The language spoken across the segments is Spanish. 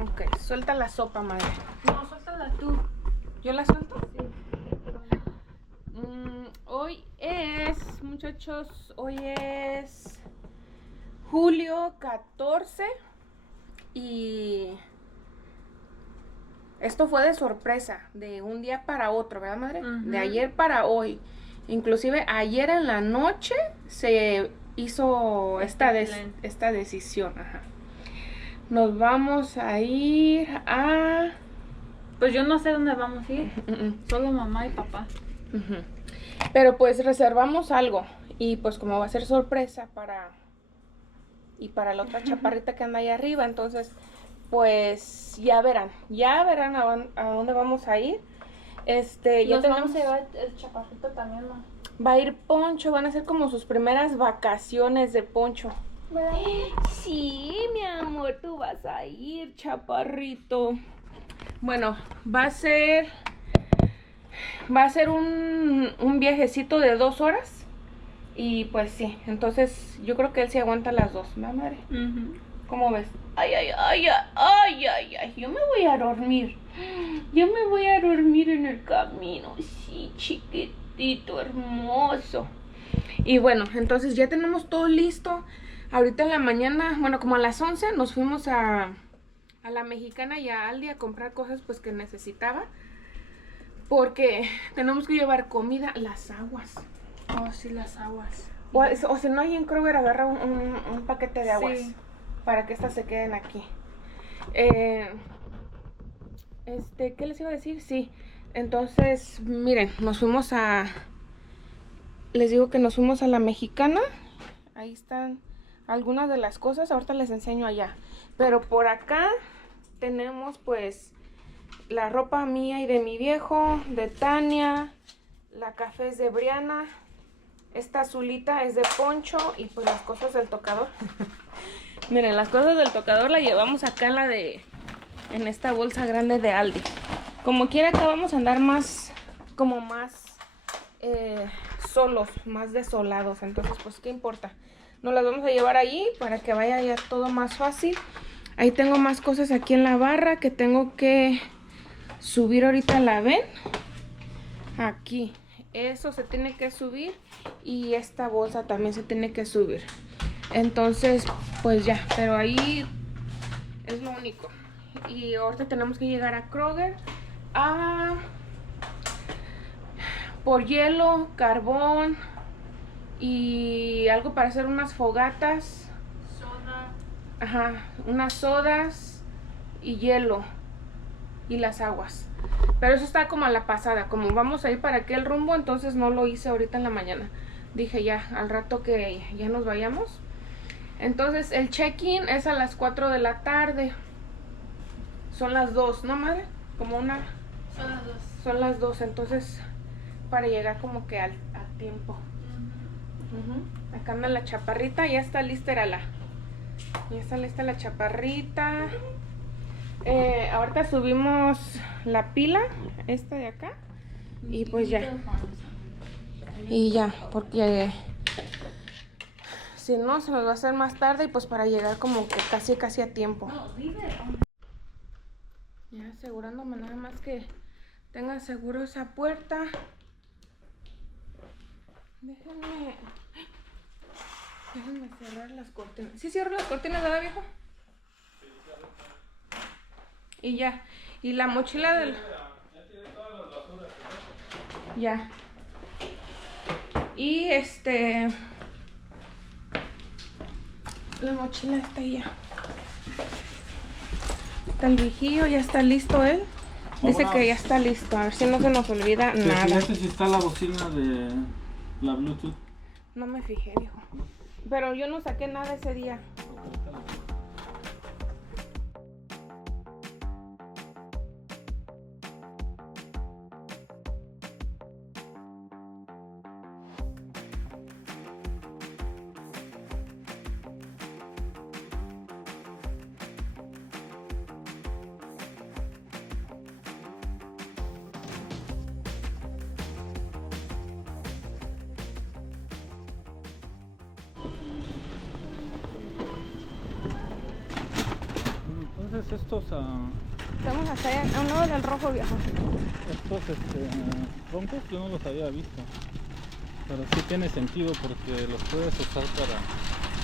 Ok, suelta la sopa, madre. No, suéltala tú. ¿Yo la suelto? Sí. Hoy es, muchachos, hoy es julio 14 y esto fue de sorpresa, de un día para otro, ¿verdad, madre? Ujú. De ayer para hoy. Inclusive ayer en la noche se hizo esta decisión. Ajá. Nos vamos a ir a... Pues yo no sé dónde vamos a ir. Solo mamá y papá. Ujú. Pero pues reservamos algo y pues como va a ser sorpresa para la otra chaparrita que anda ahí arriba, entonces pues ya verán a dónde vamos a ir. Ya Nos tenemos, vamos a llevar el chaparrito también, ¿no? va a ir Poncho, van a ser como sus primeras vacaciones de Poncho. Sí, mi amor, tú vas a ir, chaparrito. Bueno, va a ser un viajecito de 2 horas. Y pues sí, entonces yo creo que él sí aguanta las 2, ¿verdad, madre? ¿Cómo ves? Ay, ay, ay, ay, ay, ay, yo me voy a dormir. Yo me voy a dormir en el camino. Sí, chiquitito, hermoso. Y bueno, entonces ya tenemos todo listo. Ahorita en la mañana, bueno, como a las 11 nos fuimos a la Mexicana y a Aldi a comprar cosas pues que necesitaba. Porque tenemos que llevar comida, las aguas. Oh, sí, las aguas. O si no hay en Kroger, agarra un paquete de aguas. Sí. Para que estas se queden aquí. ¿Qué les iba a decir? Sí. Entonces, miren, les digo que nos fuimos a la Mexicana. Ahí están algunas de las cosas. Ahorita les enseño allá. Pero por acá tenemos pues la ropa mía y de mi viejo, de Tania. La café es de Briana. Esta azulita es de Poncho. Y pues las cosas del tocador. Miren, las cosas del tocador las llevamos acá en esta bolsa grande de Aldi. Como quiera acá vamos a andar más solos, más desolados. Entonces, pues, ¿qué importa? Nos las vamos a llevar ahí para que vaya ya todo más fácil. Ahí tengo más cosas aquí en la barra que tengo que subir ahorita, ¿la ven? Aquí. Eso se tiene que subir y esta bolsa también se tiene que subir. Entonces, pues ya, pero ahí es lo único. Y ahorita tenemos que llegar a Kroger por hielo, carbón y algo para hacer unas fogatas. Soda. Ajá, unas sodas y hielo y las aguas. Pero eso está como a la pasada, como vamos a ir para aquel rumbo, entonces no lo hice ahorita en la mañana. Dije ya, al rato que ya nos vayamos. Entonces el check-in es a las 4 de la tarde. Son las 2, ¿no, madre? Como una... Son las 2. Son las 2, entonces para llegar como que a tiempo. Acá anda la chaparrita, ya está lista, ya está lista la chaparrita. Ahorita subimos la pila, esta de acá. Y pues ya. Y ya, porque si no se nos va a hacer más tarde y pues para llegar como que casi a tiempo. Ya asegurándome nada más que tenga seguro esa puerta. Déjenme cerrar las cortinas. ¿Sí cierro las cortinas, verdad, viejo? Y ya. Y la mochila del... Ya. Y la mochila está ahí ya. Está el viejillo, ya está listo él. Dice que ya está listo. A ver si no se nos olvida nada. Fíjate si está la bocina de la Bluetooth. No me fijé, viejo. Pero yo no saqué nada ese día. Entonces estos, Estamos hasta allá, a un lado del rojo, viejo. estos troncos yo no los había visto. Pero sí tiene sentido porque los puedes usar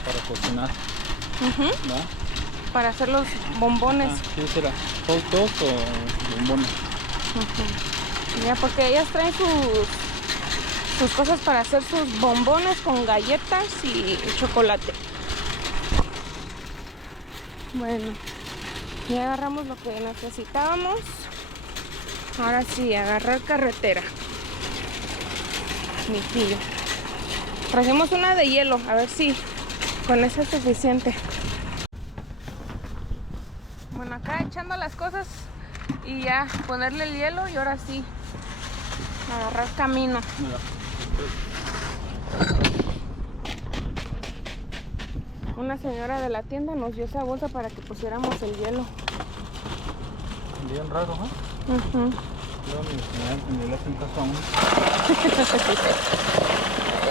para cocinar. ¿Va? Para hacer los bombones. ¿Qué será? ¿Hot dogs o bombones? Ya, porque ellas traen sus cosas para hacer sus bombones con galletas y chocolate. Bueno, ya agarramos lo que necesitábamos. Ahora sí, agarrar carretera. Mi tío. Trajimos una de hielo, a ver si con eso es suficiente. Bueno, acá echando las cosas y ya ponerle el hielo y ahora sí agarrar camino. Mira. Una señora de la tienda nos dio esa bolsa para que pusiéramos el hielo. Bien raro, ¿no? Yo ni le hacen caso aún.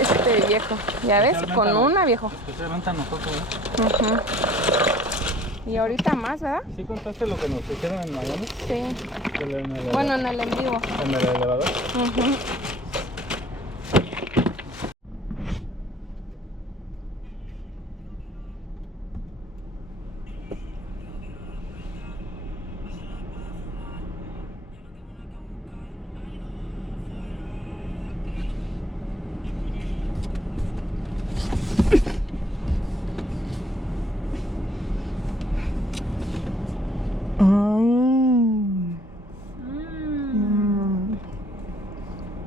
Este viejo, ya ves, con una, viejo. Especialmente a nosotros, ¿eh? Y ahorita más, ¿verdad? ¿Sí contaste lo que nos hicieron en Miami? Sí. Bueno, en el en vivo. En el elevador.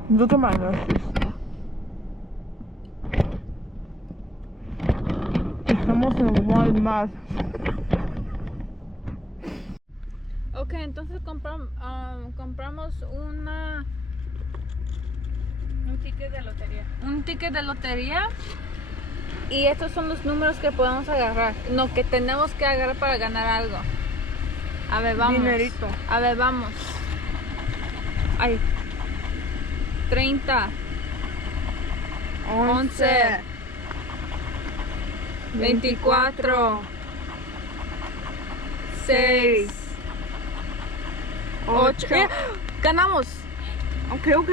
¿De qué manera? Estamos en Walmart. Ok, entonces compramos un ticket de lotería. Un ticket de lotería. Y estos son los números que podemos agarrar. No, que tenemos que agarrar para ganar algo. A ver, vamos. Dinerito. A ver, vamos. Ay. 30. 11. 24. 6. 8. ¡Ganamos! Ok. Ok.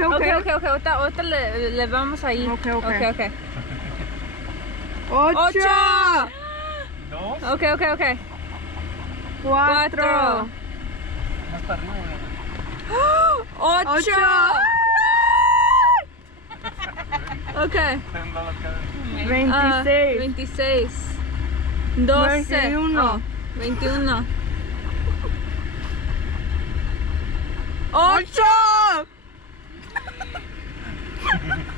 Ahorita le vamos ahí. Ok. 8. 2. Ok. 4. Más para arriba, 8. Ok. 26. 26. 12. 21. 21. 8.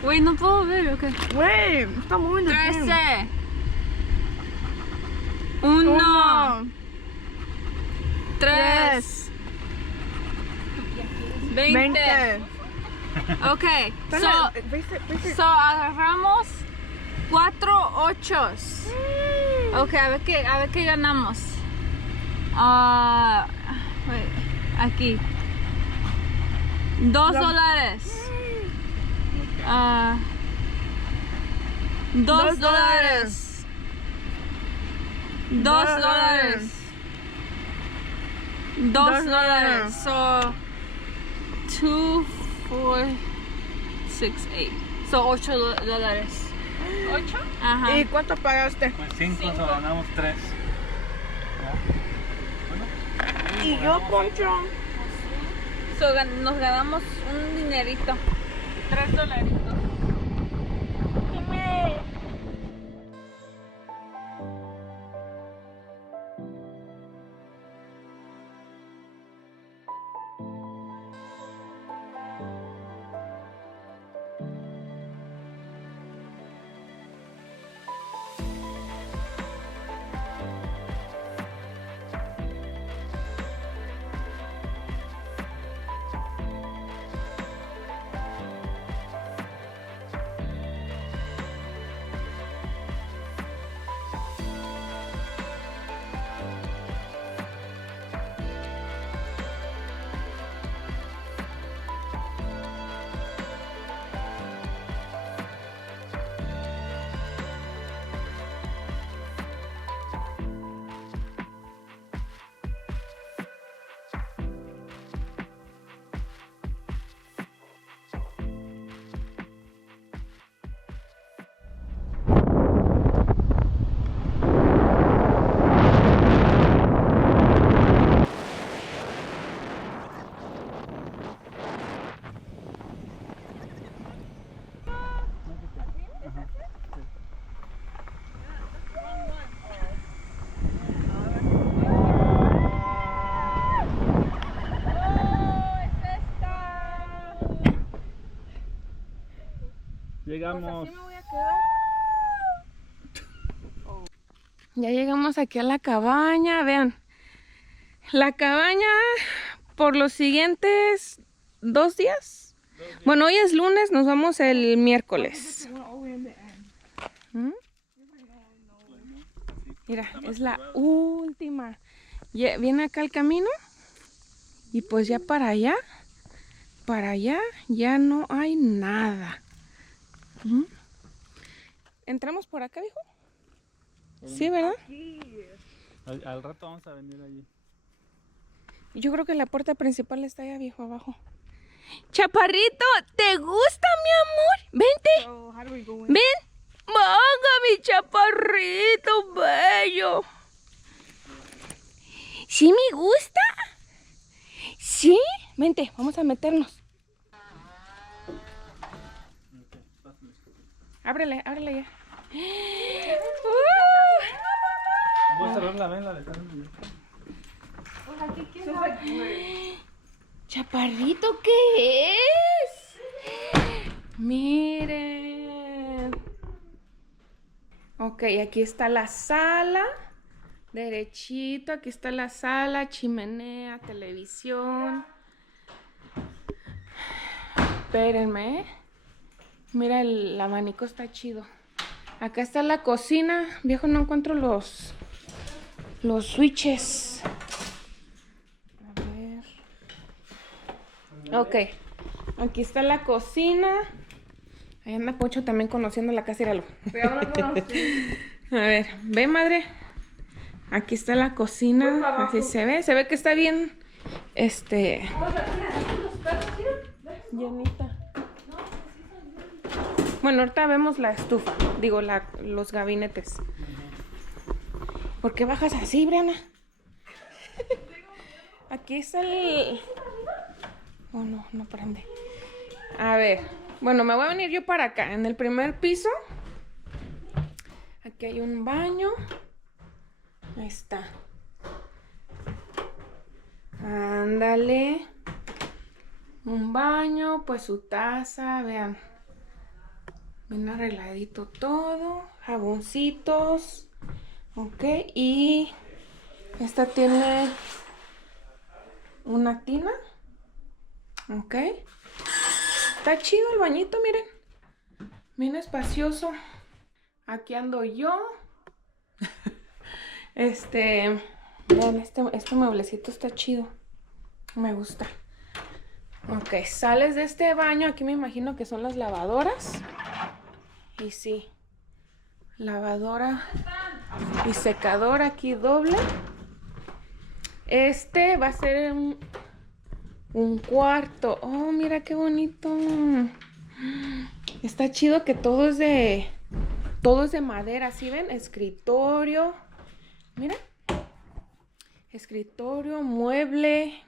Güey, no puedo ver, ok. Güey, está muy 13. 1. 3. 20. Ok, so agarramos 4 ochos. Ok, a ver qué ganamos. Aquí. $2. $2. $2. So 2, 4, 6, 8. So $8. ¿8? Ajá. ¿Y cuánto pagaste? Pues 5, so ganamos 3. Y yo, Poncho. So, nos ganamos un dinerito. $3. llegamos. Pues así me voy a quedar. Ya llegamos aquí a la cabaña, vean. La cabaña por los siguientes 2 días. Bueno, hoy es lunes, nos vamos el miércoles. ¿Mm? Mira, es la última. Viene acá el camino y pues ya para allá ya no hay nada. ¿Mm? ¿Entramos por acá, viejo? Sí, ¿verdad? Al rato vamos a venir allí. Yo creo que la puerta principal está allá, viejo, abajo. Chaparrito, ¿te gusta, mi amor? Vente. Ven. Venga, mi chaparrito bello. ¿Sí me gusta? ¿Sí? Vente, vamos a meternos. Ábrele ya. Voy a cerrar la vela de carne. Chaparrito, ¿qué es? Miren. Ok, aquí está la sala. Derechito, aquí está la sala, chimenea, televisión. Espérenme, Mira, el abanico está chido. Acá está la cocina. Viejo, no encuentro los switches. A ver. Ok. Aquí está la cocina. Ahí anda Pocho también conociendo la casa. Íralo. A ver, ve, madre. Aquí está la cocina. Así se ve. Se ve que está bien. Llenita. Bueno, ahorita vemos la estufa. Digo, los gabinetes. ¿Por qué bajas así, Briana? Aquí está el... Oh, no prende. A ver. Bueno, me voy a venir yo para acá. En el primer piso. Aquí hay un baño. Ahí está. Ándale. Un baño, pues su taza, vean. Bien arregladito todo. Jaboncitos. Ok, y esta tiene una tina. Ok. Está chido el bañito, miren. Bien espacioso. Aquí ando yo. Vean, este mueblecito está chido. Me gusta. Ok, sales de este baño. Aquí me imagino que son las lavadoras. Y sí. Lavadora y secadora aquí doble. Este va a ser un cuarto. Oh, mira qué bonito. Está chido que todo es de madera. ¿Sí ven? Escritorio. Mira. Escritorio, mueble.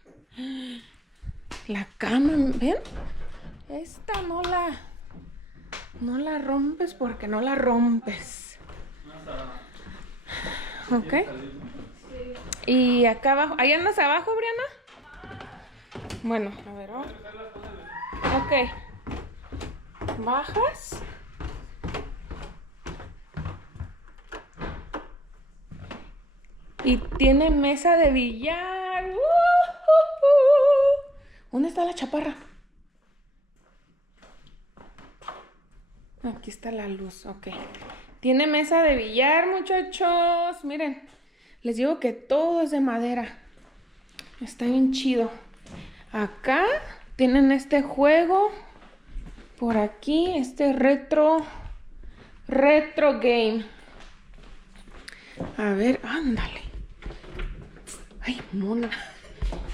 La cama, ¿ven? Esta no la rompes porque no la rompes. Ok. Y acá abajo. ¿Ahí andas abajo, Briana? Bueno, a ver. Ok. Bajas. Y tiene mesa de billar. ¿Dónde está la chaparra? Aquí está la luz, ok. Tiene mesa de billar, muchachos. Miren, les digo que todo es de madera. Está bien chido. Acá tienen este juego. Por aquí, este retro game. A ver, ándale. Ay, mona.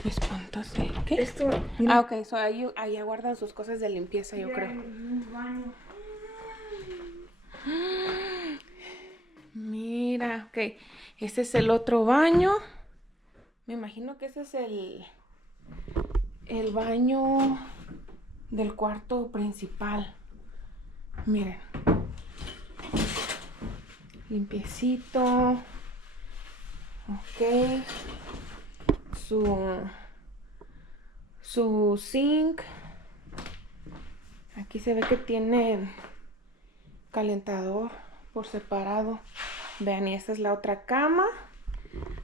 Me espantaste. ¿Qué? Esto, Ah, ok. So ahí guardan sus cosas de limpieza, yo creo. Mira, ok. Este es el otro baño. Me imagino que ese es el baño del cuarto principal. Miren. Limpiecito. Ok. Su zinc. Aquí se ve que tiene calentador por separado. Vean, y esta es la otra cama.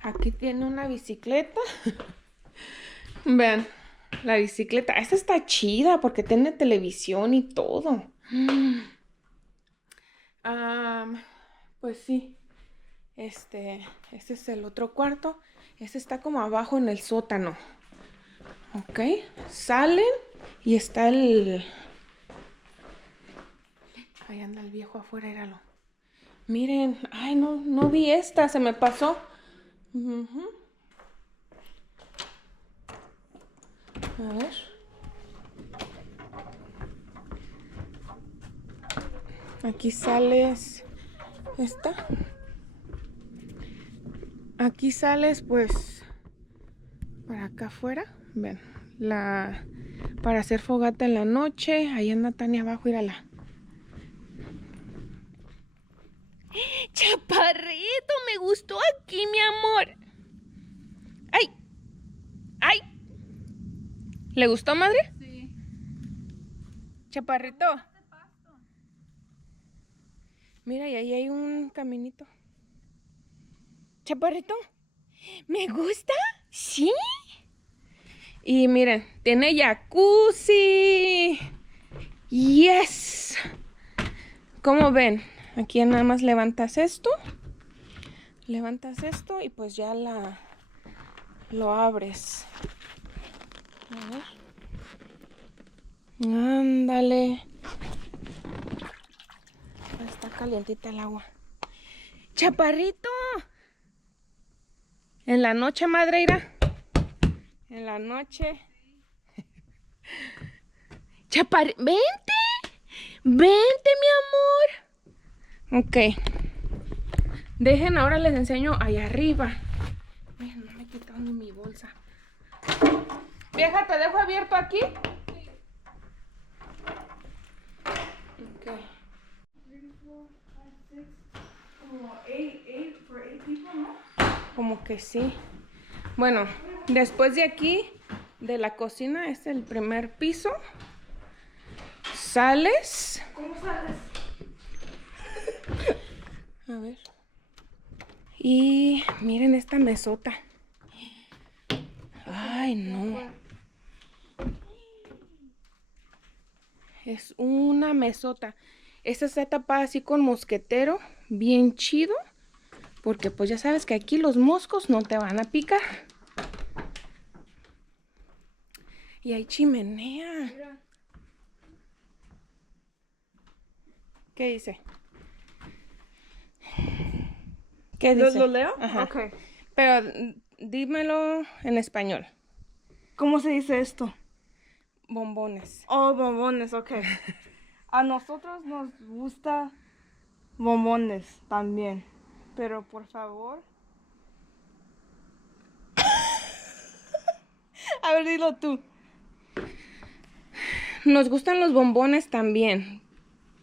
Aquí tiene una bicicleta. Vean, la bicicleta. Esta está chida porque tiene televisión y todo. Pues sí. Este es el otro cuarto. Este está como abajo en el sótano. Ok. Salen y está el... Ahí anda el viejo afuera, éralo. Miren, ay, no vi esta, se me pasó. A ver. Aquí sales. ¿Esta? Aquí sales, pues, para acá afuera. Ven, para hacer fogata en la noche. Ahí anda Tania abajo, mírala. Chaparrito, me gustó aquí, mi amor. ¡Ay! ¡Ay! ¿Le gustó, madre? Sí. Chaparrito. Mira, y ahí hay un caminito. Chaparrito, ¿me gusta? ¿Sí? Y miren, tiene jacuzzi. ¡Yes! ¿Cómo ven? Aquí nada más levantas esto. Levantas esto y pues ya lo abres. A ver. Ándale. Está calientita el agua. ¡Chaparrito! En la noche, madreira. En la noche. ¡Vente! ¡Vente, mi amor! Ok. Dejen, ahora les enseño allá arriba. Ay, no me he quitado ni mi bolsa. Vieja, ¿te dejo abierto aquí? Sí. Ok. Como que sí. Bueno, después de aquí, de la cocina, es el primer piso. Sales. ¿Cómo sales? A ver. Y miren esta mesota. Ay, no. Es una mesota. Esta está tapada así con mosquetero. Bien chido. Porque pues ya sabes que aquí los moscos no te van a picar. Y hay chimenea. Mira. ¿Qué dice? ¿Qué dice? ¿Lo leo? Ajá. Ok. Pero dímelo en español. ¿Cómo se dice esto? Bombones. Oh, bombones, ok. A nosotros nos gusta bombones también. Pero por favor. A ver, dilo tú. Nos gustan los bombones también.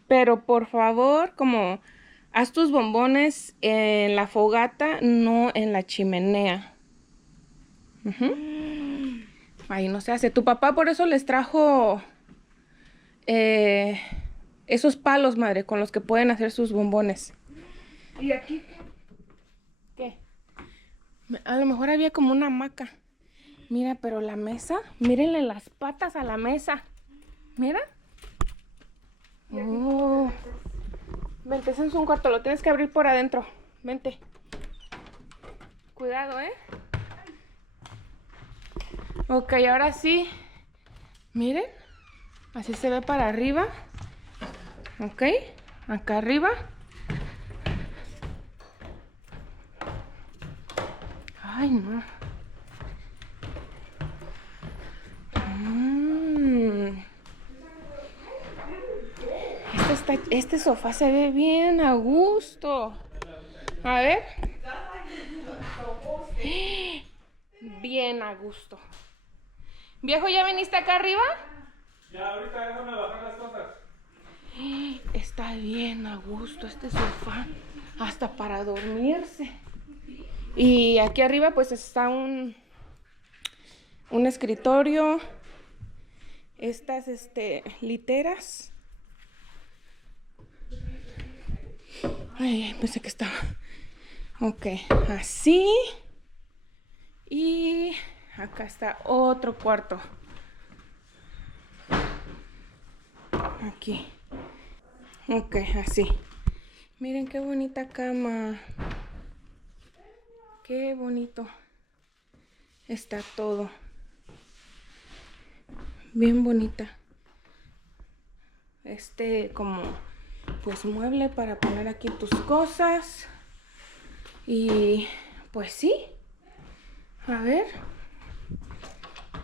Pero por favor, como haz tus bombones en la fogata, no en la chimenea. Ahí no se hace. Tu papá por eso les trajo esos palos, madre, con los que pueden hacer sus bombones. ¿Y aquí? ¿Qué? A lo mejor había como una hamaca. Mira, pero la mesa, mírenle las patas a la mesa. Mira. Oh. Vente, ese es un cuarto, lo tienes que abrir por adentro. Vente. Cuidado, ¿eh? Ok, ahora sí. Miren. Así se ve para arriba. Ok. Acá arriba. Ay, no. Este sofá se ve bien a gusto. A ver. Bien a gusto. Viejo, ¿ya viniste acá arriba? Ya, ahorita déjame bajar las cosas. Está bien a gusto este sofá. Hasta para dormirse. Y aquí arriba pues está un escritorio. Estas literas. Ay, pensé que estaba. Ok, así. Y acá está otro cuarto. Aquí. Ok, así. Miren qué bonita cama. Qué bonito. Está todo. Bien bonita. Como pues mueble para poner aquí tus cosas. Y pues sí. A ver.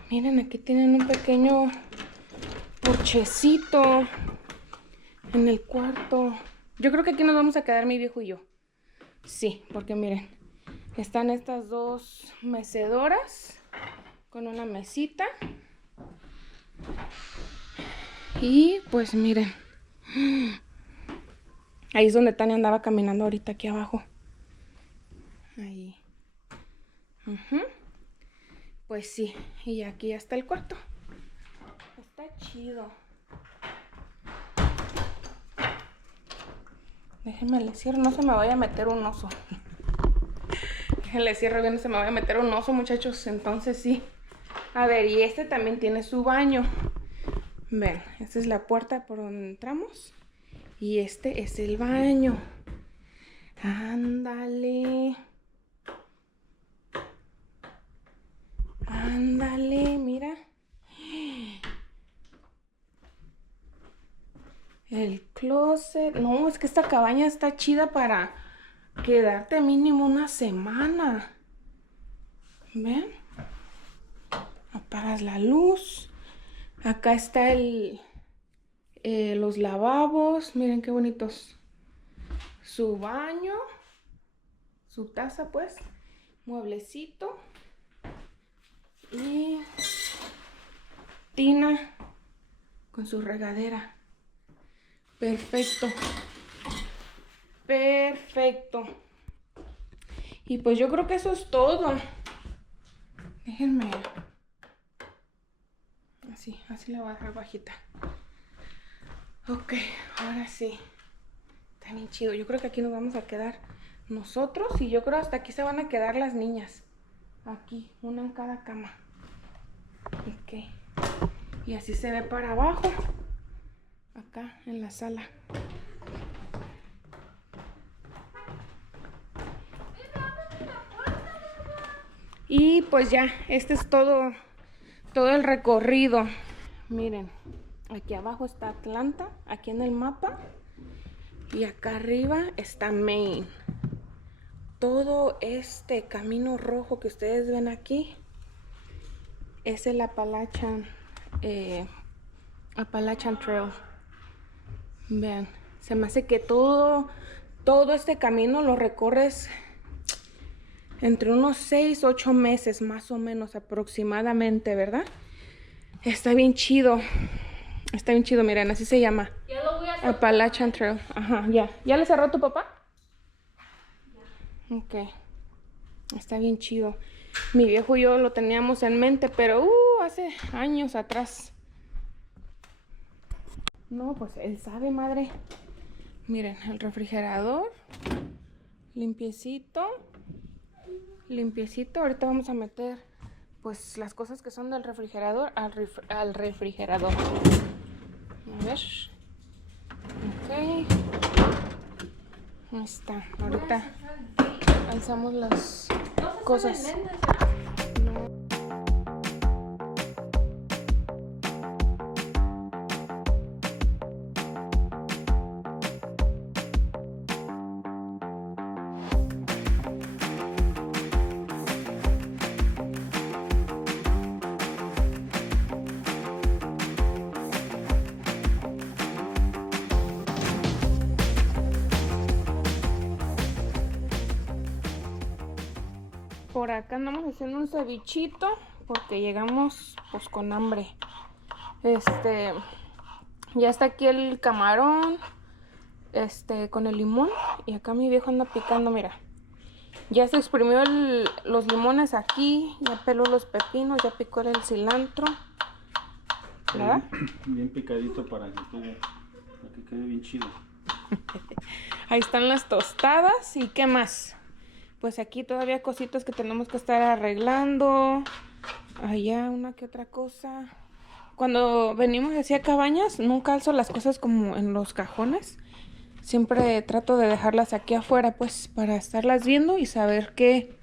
Miren, aquí tienen un pequeño porchecito en el cuarto. Yo creo que aquí nos vamos a quedar mi viejo y yo. Sí, porque miren, están estas dos mecedoras con una mesita. Y pues miren, ahí es donde Tania andaba caminando ahorita aquí abajo. Ahí. Pues sí, y aquí ya está el cuarto. Está chido. Déjenme le cierro, no se me vaya a meter un oso. Déjenle cierro bien, no se me vaya a meter un oso, muchachos. Entonces sí. A ver, y este también tiene su baño. Ven, esta es la puerta por donde entramos. Y este es el baño. Ándale. Ándale, mira. El closet. No, es que esta cabaña está chida para quedarte mínimo una semana. ¿Ven? Apagas la luz. Acá está los lavabos. Miren qué bonitos. Su baño. Su taza, pues. Mueblecito. Y tina con su regadera. Perfecto. Perfecto. Y pues yo creo que eso es todo. Déjenme. Así la voy a dejar bajita. Ok, ahora sí. Está bien chido. Yo creo que aquí nos vamos a quedar nosotros. Y yo creo hasta aquí se van a quedar las niñas. Aquí, una en cada cama. Ok. Y así se ve para abajo. Acá en la sala. Y pues ya, este es todo el recorrido. Miren, aquí abajo está Atlanta, aquí en el mapa. Y acá arriba está Maine. Todo este camino rojo que ustedes ven aquí es el Appalachian Trail. Vean, se me hace que todo este camino lo recorres entre unos 6, 8 meses más o menos aproximadamente, ¿verdad? Está bien chido. Está bien chido, miren, así se llama. Ya lo voy a hacer. Appalachian Trail. Ajá, ya. ¿Ya le cerró tu papá? Ya. Ok. Está bien chido. Mi viejo y yo lo teníamos en mente, pero hace años atrás. No, pues él sabe, madre. Miren, el refrigerador. Limpiecito. Limpiecito. Ahorita vamos a meter pues las cosas que son del refrigerador al refrigerador. A ver. Ok. Ahí está. Ahorita alzamos las cosas. Por acá andamos haciendo un cevichito porque llegamos pues con hambre. Ya está aquí el camarón con el limón y acá mi viejo anda picando, mira. Ya se exprimió los limones aquí, ya peló los pepinos, ya picó el cilantro. ¿Verdad? Bien picadito para que quede bien chido. Ahí están las tostadas. ¿Y qué más? Pues aquí todavía cositas que tenemos que estar arreglando. Allá una que otra cosa. Cuando venimos hacia Cabañas, nunca alzo las cosas como en los cajones. Siempre trato de dejarlas aquí afuera, pues, para estarlas viendo y saber que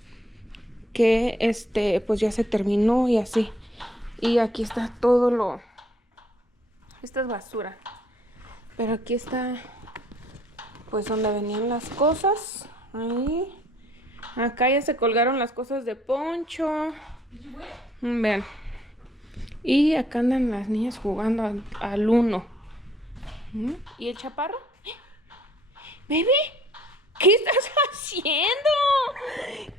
pues ya se terminó y así. Y aquí está todo lo... Esta es basura. Pero aquí está, pues, donde venían las cosas. Ahí. Acá ya se colgaron las cosas de Poncho. Vean. Y acá andan las niñas jugando al uno. ¿Y el chaparro? Bebé, ¿qué estás haciendo?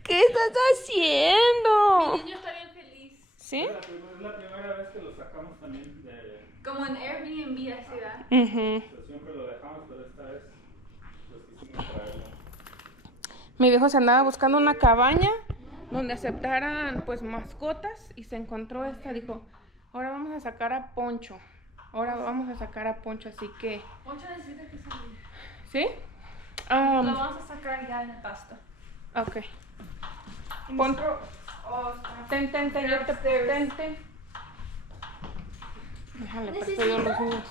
¿Qué estás haciendo? Mi niño está bien feliz. ¿Sí? Es la primera vez que lo sacamos también de... Como en Airbnb, así, ¿verdad? Siempre lo dejamos, pero esta vez pues quisimos traerlo. Mi viejo se andaba buscando una cabaña donde aceptaran, pues, mascotas y se encontró esta. Dijo, ahora vamos a sacar a Poncho. Así que... Poncho necesita que salga. ¿Sí? Lo vamos a sacar ya en el pasto. Ok. Pon... Ten, yo te... Ten. Déjale, presto yo los niños.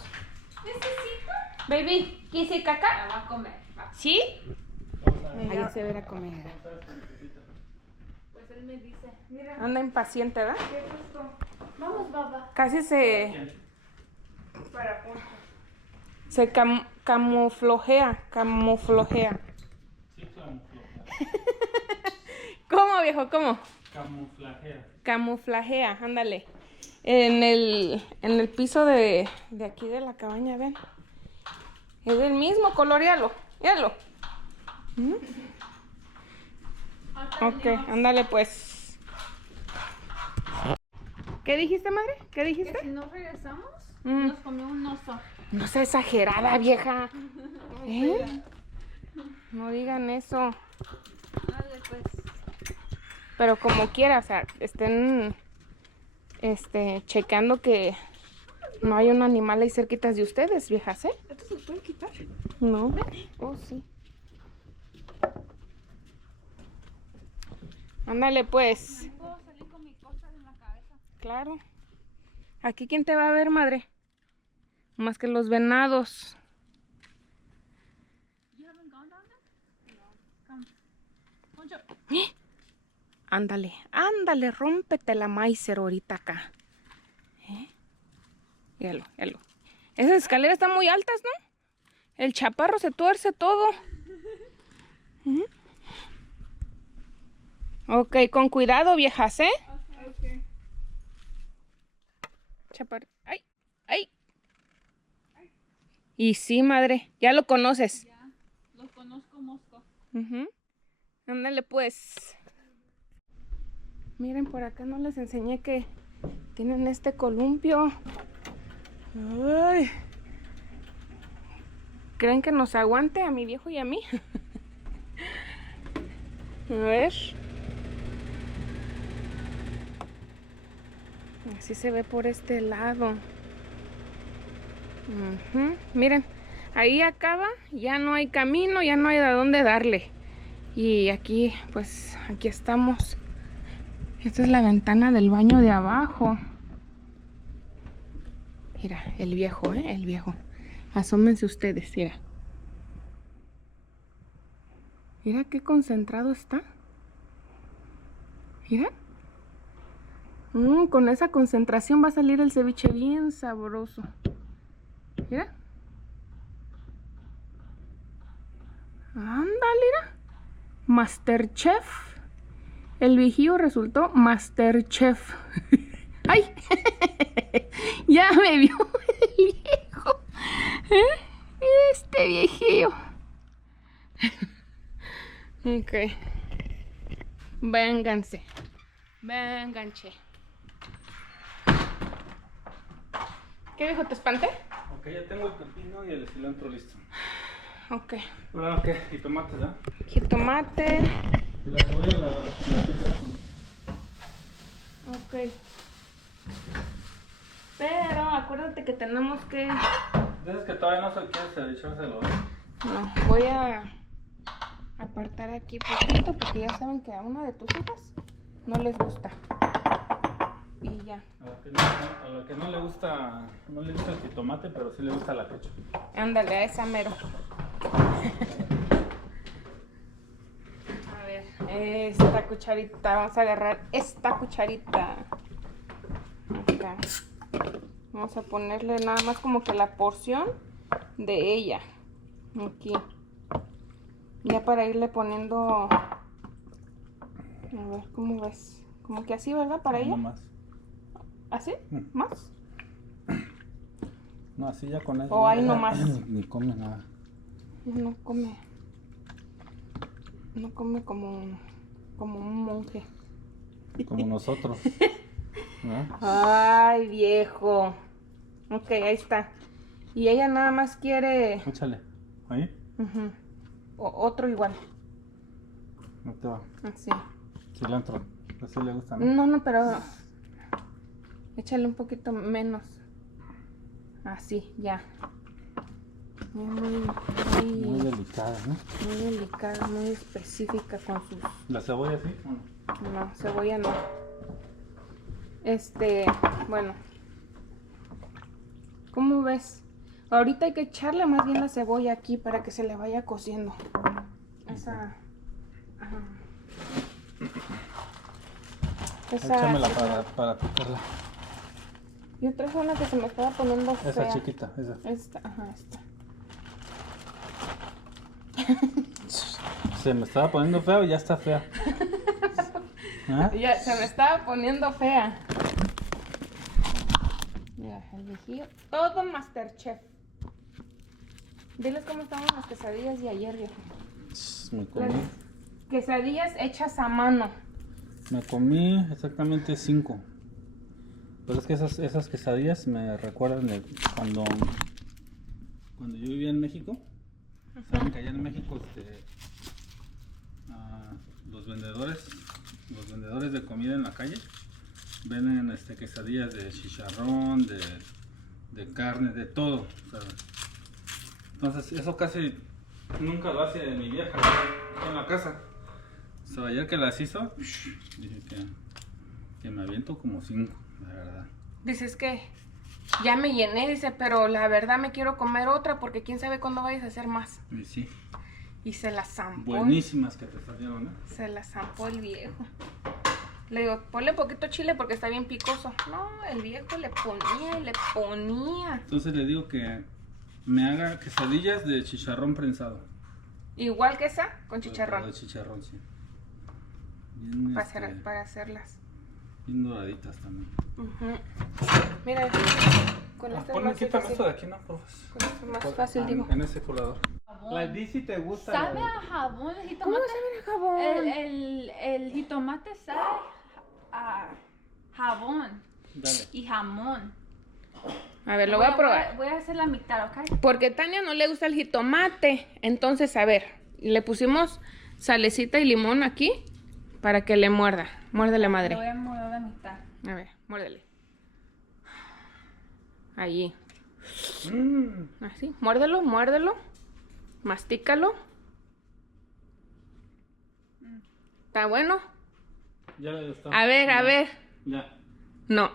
¿Necesita? Baby, ¿quise caca? La va a comer. Va. ¿Sí? Ahí se verá comer. Pues él me dice, mira, Anda impaciente, ¿verdad? ¿qué pasó? Vamos, baba. Casi se... Para Poncho. Se camuflojea. Sí, camuflajea. ¿Cómo, viejo? ¿Cómo? Camuflajea. Ándale. En el piso de aquí de la cabaña, ven. Es del mismo, colorealo. Míralo. Ok, ándale pues. ¿Qué dijiste, madre? ¿Qué dijiste? Que si no regresamos, nos comió un oso. No sea exagerada, vieja. ¿Eh? No digan eso. Dale, pues. Pero como quiera, o sea, estén checando que no hay un animal ahí cerquitas de ustedes, viejas, ¿eh? ¿Esto se puede quitar? No. Oh, sí. Ándale, pues. Puedo salir con mi cosa en la cabeza. Claro. ¿Aquí quién te va a ver, madre? Más que los venados. You haven't gone down there? No. Come. Poncho. Ándale, rómpete la Maiser ahorita acá. Míralo. Esas escaleras están muy altas, ¿no? El chaparro se tuerce todo. Ok, con cuidado, viejas, ¿eh? Okay. Chaparro. ¡Ay! Y sí, madre, ya lo conoces. Ya, lo conozco, Mosco. Ándale, pues. Miren, por acá no les enseñé que tienen este columpio. Ay. ¿Creen que nos aguante a mi viejo y a mí? A ver. Así se ve por este lado. Miren, ahí acaba, ya no hay camino, ya no hay de dónde darle. Y aquí, pues, aquí estamos. Esta es la ventana del baño de abajo. Mira, el viejo, el viejo. Asómense ustedes, mira. Mira qué concentrado está. Mira. Con esa concentración va a salir el ceviche bien sabroso. Mira. Ándale, mira. Masterchef. El vigío resultó Masterchef. ¡Ay! Ya me vio el viejo. Este viejillo. Ok. Vénganse. ¿Qué viejo, te espanté? Ok, ya tengo el pepino y el cilantro listo. Ok. Ahora, ¿qué? Y tomates, ¿verdad? Jitomate. Y la cebolla la pica. Ok. Pero acuérdate que tenemos que... Dices que todavía no se quiere echárselo. No, voy a apartar aquí poquito porque ya saben que a una de tus hijas no les gusta. Y ya. A la que no le gusta el jitomate, pero sí le gusta la ketchup. Ándale, a esa mero. A ver, esta cucharita, vamos a agarrar esta cucharita. Acá. Vamos a ponerle nada más como que la porción de ella. Aquí. Ya para irle poniendo... A ver, ¿cómo ves? Como que así, ¿verdad? Para ella. No más. ¿Así? ¿Más? No, así ya con eso. O ahí nomás. Ni come nada. No come. No come como un monje. Como nosotros. ¿No? Ay, viejo. Ok, ahí está. Y ella nada más quiere Échale. Ahí. otro igual. No te va. Así. Cilantro. Así le gusta, ¿no? No, pero échale un poquito menos. Así, ya. Muy delicada, ¿no? muy delicada, muy específica con sus... ¿La cebolla sí o no? No, cebolla no. Bueno. ¿Cómo ves? Ahorita hay que echarle más bien la cebolla aquí para que se le vaya cociendo. Esa... Échamela para picarla. Yo traje una que se me estaba poniendo fea. Esa chiquita, esa. Esta. Se me estaba poniendo feo y ya está fea. ¿Ah? Ya, se me estaba poniendo fea. Ya, elegí todo Masterchef. Diles cómo estaban las quesadillas de ayer, viejo. Me comí. Las quesadillas hechas a mano. Me comí exactamente 5. Pero es que esas quesadillas me recuerdan de cuando yo vivía en México. Saben que allá en México los vendedores de comida en la calle venden quesadillas de chicharrón, de carne, de todo, ¿sabes? Entonces eso casi nunca lo hace mi vieja en la casa. O sea, ayer que las hizo, dije que me aviento como 5, la verdad. Dices que ya me llené, dice, pero la verdad me quiero comer otra porque quién sabe cuándo vayas a hacer más. Y sí. Y se la zampó. Buenísimas que te salieron, ¿eh? Se la zampó el viejo. Le digo, ponle poquito chile porque está bien picoso. No, el viejo le ponía y le ponía. Entonces le digo que me haga quesadillas de chicharrón prensado. Igual que esa, con chicharrón. De chicharrón, sí. Bien, Para hacerlas. Bien doraditas también. Mira, con esta es más Quítame fácil. esto de aquí, ¿no? Por favor. Con esto es más fácil, digo. En ese colador. La DC te gusta. Sabe a jabón el jitomate. ¿Cómo sabe a jabón? El jitomate sabe a jabón Dale. y jamón. A ver, lo voy a probar. Voy a hacer la mitad, ¿ok? Porque a Tania no le gusta el jitomate. Entonces, a ver, le pusimos salecita y limón aquí para que le muerda. Muérdele, Le madre. voy a morder la mitad. A ver, muérdele. Allí. Así, muérdelo. Mastícalo. ¿Está bueno? Ya le gustó. A ver. Ya. No.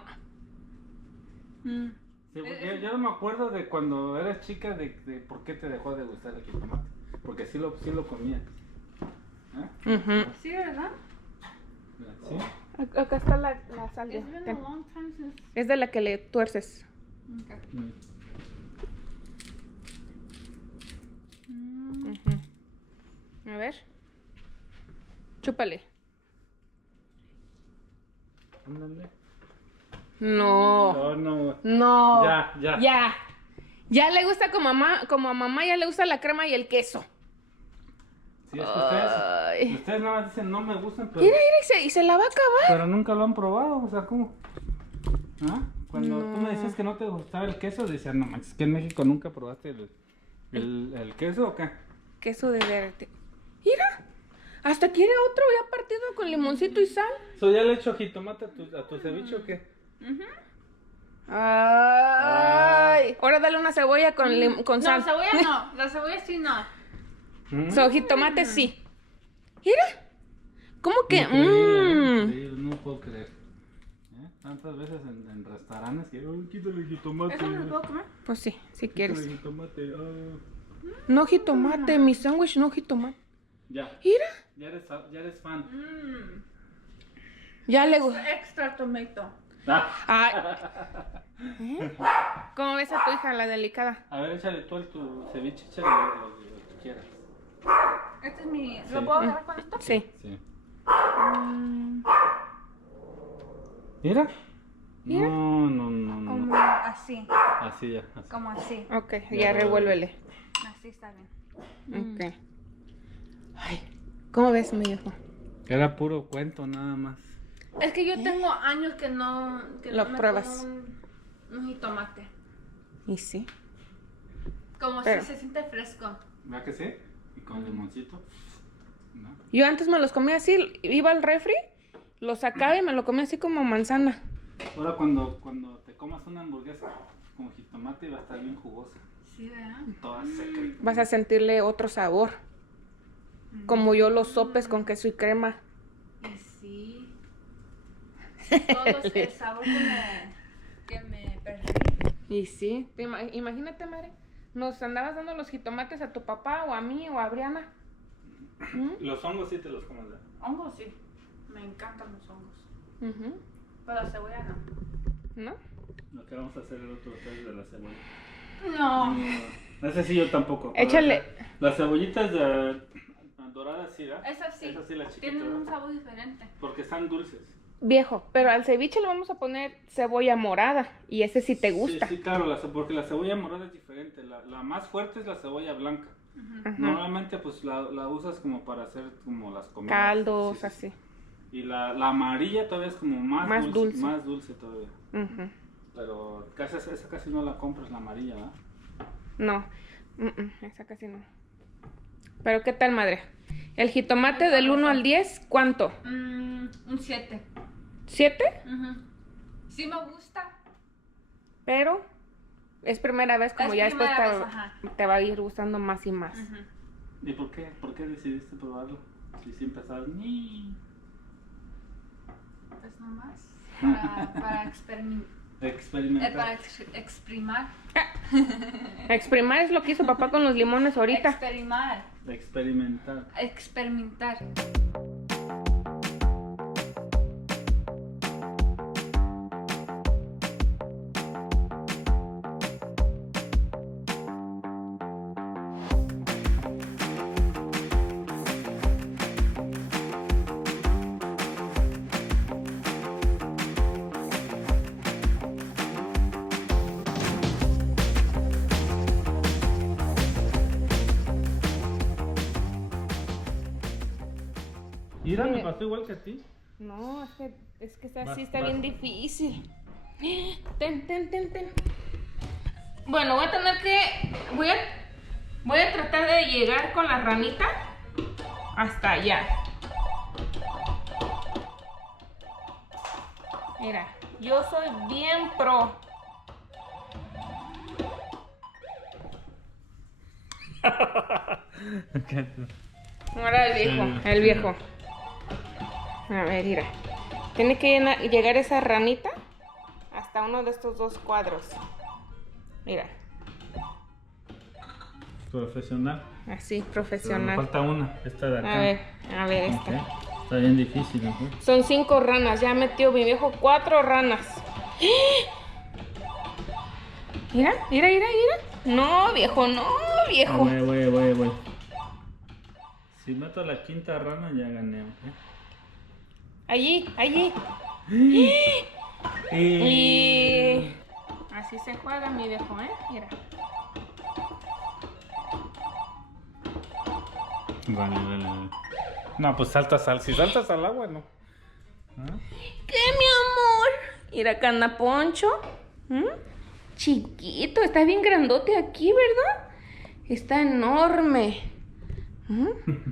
Sí, porque yo no me acuerdo de cuando eras chica de por qué te dejó de gustar el jitomate. Porque sí lo comía. ¿Eh? Sí, ¿verdad? ¿Sí? Acá está la sal. It's been a long time since... Es de la que le tuerces. Okay. A ver. Chúpale. Ándale. No. No. No. Ya. Ya le gusta como a mamá ya le gusta la crema y el queso. Sí, es que ustedes nada más dicen no me gustan, pero, Mira, y se la va a acabar. pero nunca lo han probado, o sea, ¿cómo? ¿Ah? Cuando tú me decías que no te gustaba el queso, decías, no manches, que en México nunca probaste el queso o qué. Queso de verde. Mira, hasta quiere otro ya partido con limoncito y sal. ¿So ya le echo jitomate a tu ceviche o qué? Ay. Ahora dale una cebolla con sal. No, cebolla no. La cebolla sí no. So, jitomate sí. Mira. ¿Cómo que? Increíble, no puedo creer. Tantas veces en restaurantes que, quítale el jitomate. ¿Eso me lo puedo comer? Pues sí, si Quítale quieres. el jitomate. No jitomate, mi sándwich no jitomate. Ya. Mira. Ya eres fan. Ya le gusta. Extra tomato. ¿Cómo ves a tu hija, la delicada? A ver, échale tú tu ceviche, échale lo que quieras. Este es mi... Sí. ¿Lo puedo agarrar con esto? Sí. Sí. Mira. Mira. No. Como así. Así ya. Así. Como así. Ok, ya revuélvele. Así está bien. Ok. Ay, ¿cómo ves, mi viejo? Era puro cuento nada más. Es que yo tengo años que no Lo me pruebas. como un jitomate. Y sí. Como Pero- si se siente fresco. ¿Verdad que sí? Y con limoncito. ¿No? Yo antes me los comía así, iba al refri, lo sacaba y me lo comía así como manzana. Ahora cuando te comas una hamburguesa con jitomate va a estar bien jugosa. Sí, ¿verdad? Toda seca. Vas a sentirle otro sabor. Como yo los sopes con queso y crema. Y sí. Todo el sabor que me perdí. Y sí, imagínate, madre, nos andabas dando los jitomates a tu papá o a mí o a Briana. Los hongos sí te los comes, ¿verdad? Hongos sí. Me encantan los hongos. Ujú. Pero la cebolla no. ¿No? Lo que vamos a hacer el otro es de la cebolla. No. Ese sí yo tampoco. Échale. Las cebollitas doradas sí, ¿verdad? Esas sí. Esas sí las chiquitas. Tienen un ¿verdad? sabor diferente. Porque están dulces. Viejo, pero al ceviche le vamos a poner cebolla morada y ese sí te gusta. Sí, claro, porque la cebolla morada es diferente. La más fuerte es la cebolla blanca. Ajá. Normalmente pues la usas como para hacer como las comidas. Caldos, Sí. así. Y la amarilla todavía es como Más dulce. Más dulce todavía. Ujú. Pero esa casi no la compras, la amarilla, ¿verdad? No, esa casi no. Pero ¿qué tal, madre? El jitomate del 1 al 10, ¿cuánto? Un 7. ¿7? Sí me gusta. Pero es primera vez, como Es ya después primera vez, ajá. te va a ir gustando más y más. ¿Y por qué? ¿Por qué decidiste probarlo? Si siempre sabes ni... Pues nomás. Para experimentar. Experimentar. Para exprimar. Exprimar es lo que hizo papá con los limones ahorita. Experimentar. Experimentar. Mira, me pasó igual que a ti. No, es que esta Vas, sí está vas. bien difícil. Ten. Bueno, voy a tratar de llegar con la ranita hasta allá. Mira, yo soy bien pro. Ahora el viejo. A ver, mira. Tiene que llegar esa ranita hasta uno de estos dos cuadros. Mira, Profesional. así, Pero me profesional. falta una, esta de acá. A ver Ok. esta. Está bien difícil, ¿no? Son 5 ranas, ya metió mi viejo 4 ranas. Mira. No, viejo, no, viejo. Voy. Si meto la quinta rana ya gané, ¿ok? Allí. Y... Y así se juega, mi viejo, ¿eh? Mira. Vale. No, pues si saltas al agua, no. ¿Ah? ¿Qué, mi amor? Mira acá anda Poncho. Chiquito, está bien grandote aquí, ¿verdad? Está enorme.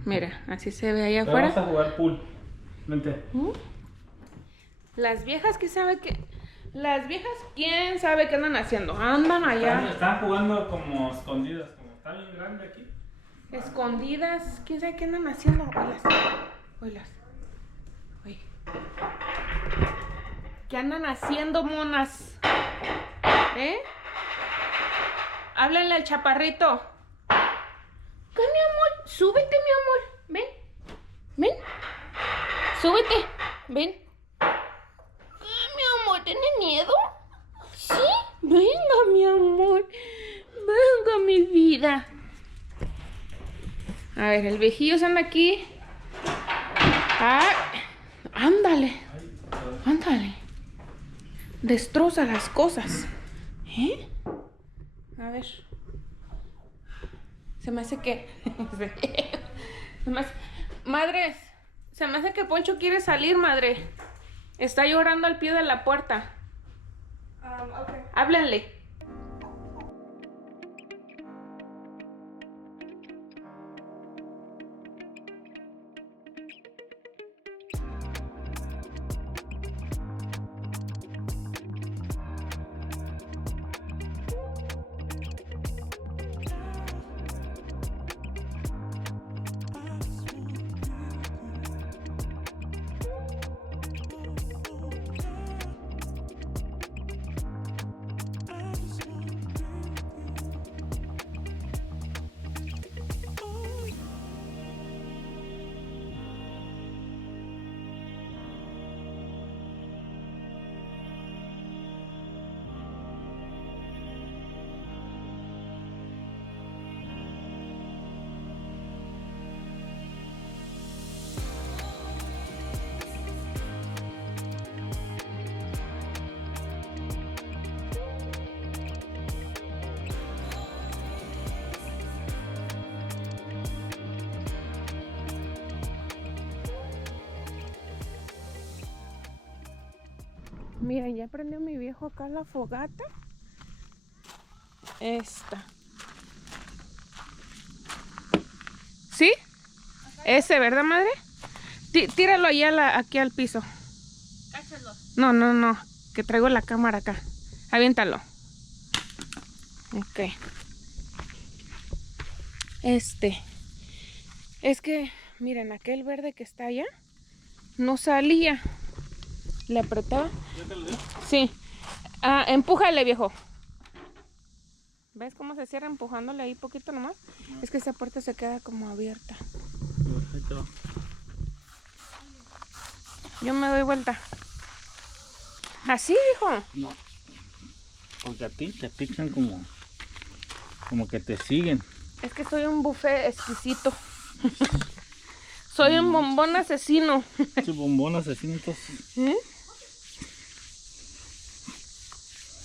Mira, así se ve allá Ahora afuera. vamos a jugar pool. Vente. Las viejas, ¿quién sabe qué? Las viejas, ¿quién sabe qué andan haciendo? Andan allá. Están jugando como escondidas, como está bien grande aquí. escondidas. ¿Quién sabe qué andan haciendo? Oilas. Oye. ¿Qué andan haciendo, monas? Háblenle al chaparrito. ¿Qué, mi amor? Súbete, mi amor. Ven. Súbete. Ven. ¿Qué, mi amor? ¿Tienes miedo? ¿Sí? Venga, mi amor. Venga, mi vida. A ver, el viejillo se anda aquí. Ándale. Destroza las cosas. A ver. Se me hace que... Madres, se me hace que Poncho quiere salir, madre. Está llorando al pie de la puerta. Okay. Háblenle. Miren, ya prendió mi viejo acá la fogata. Esta. ¿Sí? Ese, ¿verdad, madre? Tíralo ahí aquí al piso. Cáchalo. No. Que traigo la cámara acá. Aviéntalo. Ok. Es que, miren, aquel verde que está allá no salía. Le apretaba. ¿Ya te lo di? Sí. Empújale, viejo. ¿Ves cómo se cierra empujándole ahí poquito nomás? Es que esa puerta se queda como abierta. Ahí te va. Yo me doy vuelta. ¿Así, viejo? No. Porque a ti te pican como que te siguen. Es que soy un buffet exquisito. Soy un bombón asesino. Su bombón asesino, entonces.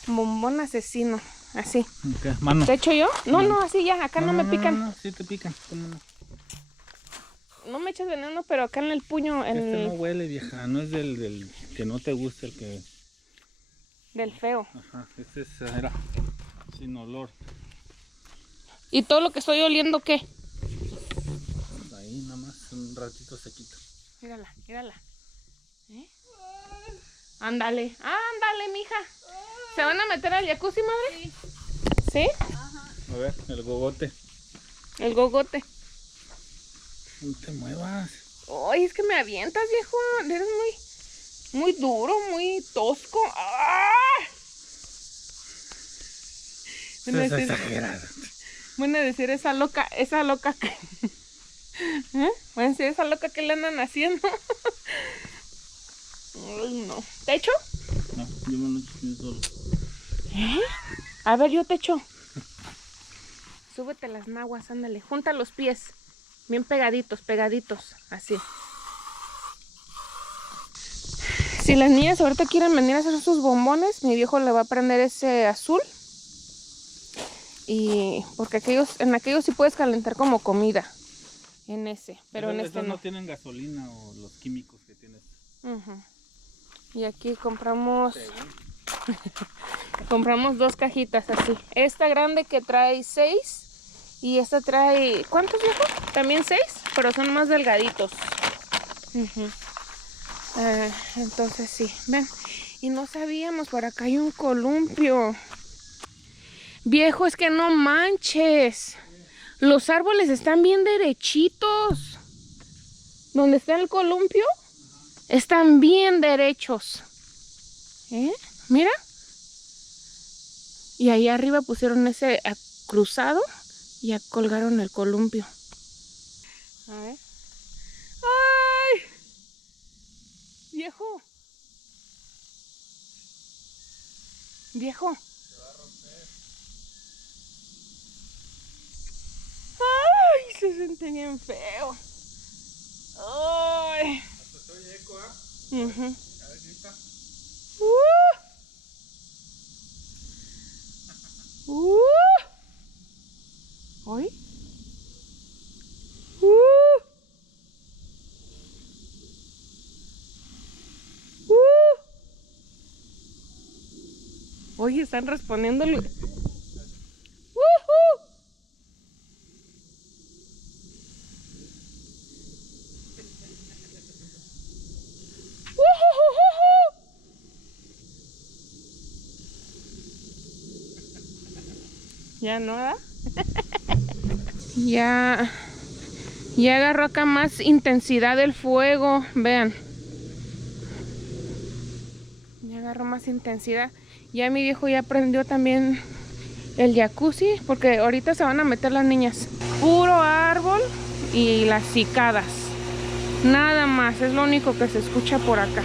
Bombón asesino. Así. Okay, mano. ¿Te echo yo? No, así ya. Acá no me pican. No, sí te pican. ¿Cómo no? No me echas veneno, pero acá en el puño. Este no huele, vieja. No es del que no te gusta, el que... Del feo. Ajá, este era sin olor. ¿Y todo lo que estoy oliendo qué? Ahí nada más un ratito se quita. Mírala. Ándale, mija. ¿Se van a meter al jacuzzi, madre? ¿Sí? Ajá. A ver, el gogote. El gogote. No te muevas. Ay, es que me avientas, viejo. Eres muy duro, muy tosco. ¡Ah! Es exagerado. Van a decir esa loca que... Van a decir esa loca que le andan haciendo. Ay, no. ¿Te echo? No, yo me lo echo solo. A ver, yo te echo. Súbete las naguas, ándale. Junta los pies. Bien pegaditos, así. Si las niñas ahorita quieren venir a hacer sus bombones, mi viejo le va a prender ese azul. Y porque en aquellos sí puedes calentar como comida. En ese, pero en este no tienen gasolina o los químicos que tienes. Y aquí compramos compramos 2 cajitas así. Esta grande que trae 6 y esta trae, ¿cuántos, viejo? También 6, pero son más delgaditos. Entonces sí, ven. Y no sabíamos, por acá hay un columpio. Viejo, es que no manches. Los árboles están bien derechitos. Donde está el columpio, están bien derechos. Mira. Y ahí arriba pusieron ese cruzado y ya colgaron el columpio. A ver. ¡Ay! Viejo. Viejo. Ay, se siente bien feo. Ay. Hasta soy eco, ¿ah? Uh-huh. A ver, grita. ¿Oí? Oye, están respondiéndole. Ya no da. Ya agarró acá más intensidad el fuego. Vean. Ya agarró más intensidad. Ya mi viejo ya prendió también el jacuzzi, porque ahorita se van a meter las niñas. Puro árbol y las cicadas. Nada más, es lo único que se escucha por acá.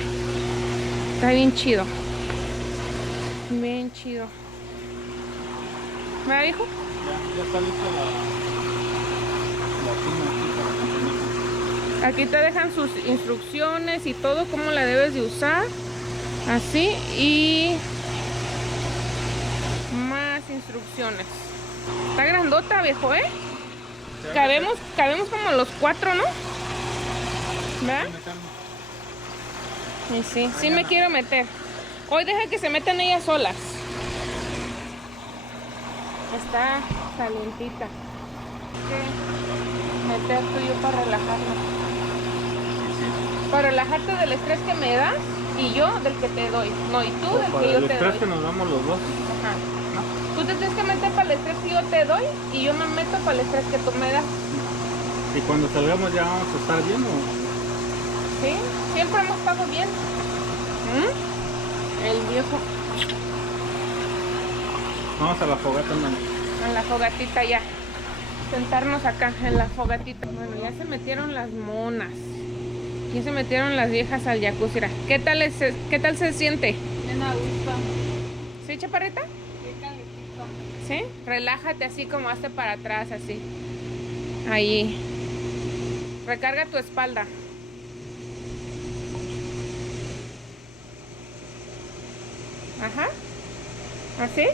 Está bien chido. Bien chido. ¿Me dijo? Ya está lista la tina aquí para Aquí te dejan sus instrucciones y todo, cómo la debes de usar. Así, y más instrucciones. Está grandota, viejo, ¿eh? Cabemos como los 4, ¿no? ¿Verdad? Y sí me quiero meter. Hoy deja que se metan ellas solas. Está calientita. Meter tú y yo para relajarnos. Para relajarte del estrés que me das y yo del que te doy. No, y tú del que yo te doy. El estrés que nos damos los dos. Ajá. Tú te tienes que meter para el estrés que yo te doy y yo me meto para el estrés que tú me das. ¿Y cuando salgamos ya vamos a estar bien o...? Sí, siempre hemos estado bien. El viejo. Vamos a la fogata, hermano. A la fogatita ya. Sentarnos acá en la fogatita. Bueno, ya se metieron las monas. Ya se metieron las viejas al jacuzzi. ¿Qué tal se siente? Bien a gusto. ¿Sí, chaparrita? Qué calentito. ¿Sí? Relájate así como hazte para atrás, así. Ahí. Recarga tu espalda. Ajá. ¿Así?